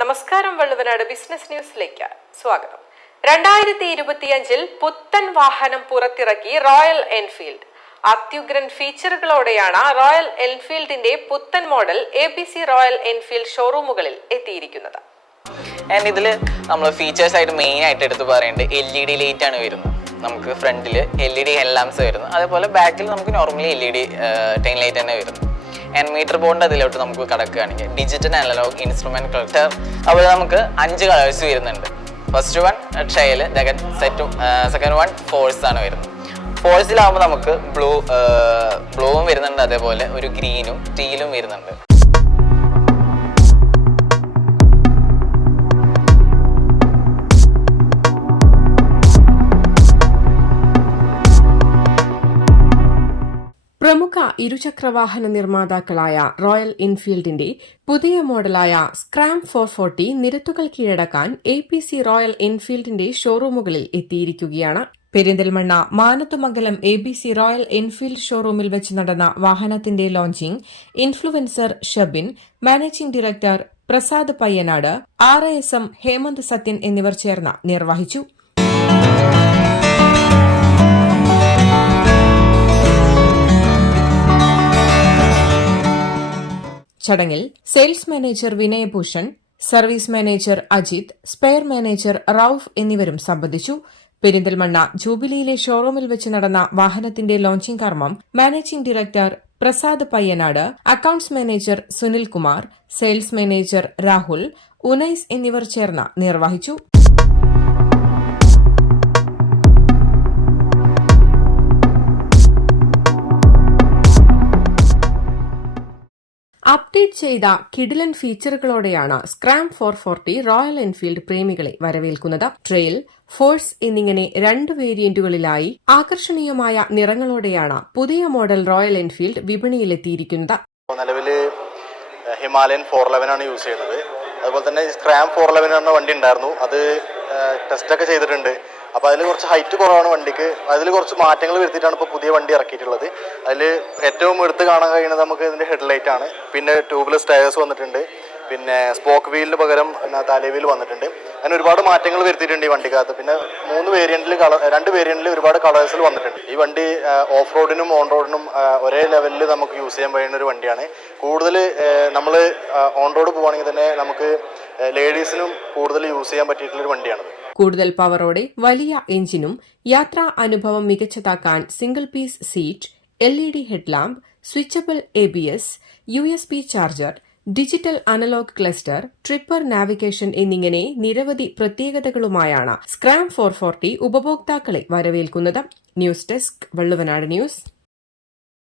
നമസ്കാരം, വള്ളുവനാട് ബിസിനസ് ന്യൂസിലേക്ക് സ്വാഗതം. 2025 പുത്തൻ വാഹനം പുറത്തിറക്കി റോയൽ എൻഫീൽഡ്. അത്യുഗ്രൻ ഫീച്ചറുകളോടെയാണ് റോയൽ എൻഫീൽഡിന്റെ പുത്തൻ മോഡൽ ABC റോയൽ എൻഫീൽഡ് ഷോറൂമുകളിൽ എത്തിയിരിക്കുന്നത്. ഇതിൽ നമ്മൾ ഫീച്ചേഴ്സ് ആയിട്ട് മെയിൻ ആയിട്ട് എടുത്ത് പറയേണ്ടത് LED ലൈറ്റ് ആണ് വരുന്നത്. നമുക്ക് ഫ്രണ്ടിൽ LED ഹെഡ്ലാംപ്സ് വരുന്നു, അതേപോലെ ബാക്കിൽ നമുക്ക് നോർമലി LED ടെയിൽ ലൈറ്റ് തന്നെ വരുന്നു. ആൻഡ് മീറ്റർ ബോർഡ് അതിലോട്ട് നമുക്ക് കടക്കുകയാണെങ്കിൽ ഡിജിറ്റൽ അനലോഗ് ഇൻസ്ട്രുമെന്റ് കളക്ടർ. അപ്പോൾ നമുക്ക് 5 കളേഴ്സ് വരുന്നുണ്ട്. First one trial, second one force ആണ് വരുന്നത്. ഫോഴ്സിലാകുമ്പോൾ നമുക്ക് ബ്ലൂവും വരുന്നുണ്ട്, അതേപോലെ ഒരു ഗ്രീനും ടീലും വരുന്നുണ്ട്. പ്രമുഖ ഇരുചക്രവാഹന നിർമ്മാതാക്കളായ റോയൽ എൻഫീൽഡിന്റെ പുതിയ മോഡലായ സ്ക്രാം 440 നിരത്തുകൾ കീഴടക്കാൻ ABC റോയൽ എൻഫീൽഡിന്റെ ഷോറൂമുകളിൽ എത്തിയിരിക്കുകയാണ്. Perinthalmanna Manathumangalam ABC royal Enfield ഷോറൂമിൽ വെച്ച് നടന്ന വാഹനത്തിന്റെ launching influencer Shabin, managing director Prasad Payyanad, RISM Hemanth Sathyan എന്നിവർ ചേർന്ന് നിർവഹിച്ചു. ചടങ്ങിൽ sales manager Vinayabhushan, service manager Ajith, spare manager Rauf എന്നിവരും സംബന്ധിച്ചു. പെരിന്തൽമണ്ണ ജൂബിലിയിലെ ഷോറൂമിൽ വെച്ച് നടന്ന വാഹനത്തിന്റെ ലോഞ്ചിംഗ് കർമ്മം managing director Prasad Payyanad, accounts manager Sunilkumar, sales manager Rahul, Unais എന്നിവർ ചേർന്ന് നിർവഹിച്ചു. അപ്ഡേറ്റ് ചെയ്ത കിടിലൻ ഫീച്ചറുകളോടെയാണ് സ്ക്രാം 440 റോയൽ എൻഫീൽഡ് പ്രേമികളെ വരവേൽക്കുന്നത്. ട്രെയിൽ, ഫോഴ്സ് എന്നിങ്ങനെ 2 വേരിയന്റുകളിലായി ആകർഷണീയമായ നിറങ്ങളോടെയാണ് പുതിയ മോഡൽ റോയൽ എൻഫീൽഡ് വിപണിയിലെത്തിയിരിക്കുന്നത്. നിലവിൽ ഹിമാലയൻ 411 ആണ് യൂസ് ചെയ്യുന്നത്. അതുപോലെ തന്നെ സ്ക്രാം 411 എന്ന വണ്ടി ഉണ്ടായിരുന്നു, അത് ടെസ്റ്റൊക്കെ ചെയ്തിട്ടുണ്ട്. അപ്പോൾ അതിൽ കുറച്ച് ഹൈറ്റ് കുറവാണ് വണ്ടിക്ക്. അതിൽ കുറച്ച് മാറ്റങ്ങൾ വരുത്തിയിട്ടാണ് ഇപ്പോൾ പുതിയ വണ്ടി ഇറക്കിയിട്ടുള്ളത്. അതിൽ ഏറ്റവും എടുത്ത് കാണാൻ കഴിയുന്നത് നമുക്ക് ഇതിൻ്റെ ഹെഡ്ലൈറ്റ് ആണ്. പിന്നെ ട്യൂബ്ലെസ് ടയേഴ്സ് വന്നിട്ടുണ്ട്. പിന്നെ സ്പോക്ക് വീലിന് പകരം തലവീൽ വന്നിട്ടുണ്ട്. അങ്ങനെ ഒരുപാട് മാറ്റങ്ങൾ വരുത്തിയിട്ടുണ്ട് ഈ വണ്ടിക്കകത്ത്. പിന്നെ 2 വേരിയന്റിൽ ഒരുപാട് കളേഴ്സിൽ വന്നിട്ടുണ്ട്. ഈ വണ്ടി ഓഫ് റോഡിനും ഓൺ റോഡിനും ഒരേ ലെവലിൽ നമുക്ക് യൂസ് ചെയ്യാൻ കഴിയുന്ന ഒരു വണ്ടിയാണ്. കൂടുതൽ നമ്മൾ ഓൺ റോഡ് പോവുകയാണെങ്കിൽ തന്നെ നമുക്ക് ലേഡീസിനും കൂടുതൽ യൂസ് ചെയ്യാൻ പറ്റിയിട്ടുള്ളൊരു വണ്ടിയാണ്. കൂടുതൽ പവറോടെ വലിയ എഞ്ചിനും യാത്രാ അനുഭവം മികച്ചതാക്കാൻ single piece seat, LED headlamp, switchable ABS, USB charger, digital analogue cluster, tripper navigation എന്നിങ്ങനെ നിരവധി പ്രത്യേകതകളുമായാണ് സ്ക്രാം 440 ഉപഭോക്താക്കളെ വരവേൽക്കുന്നത്. News desk, Valluvanad news.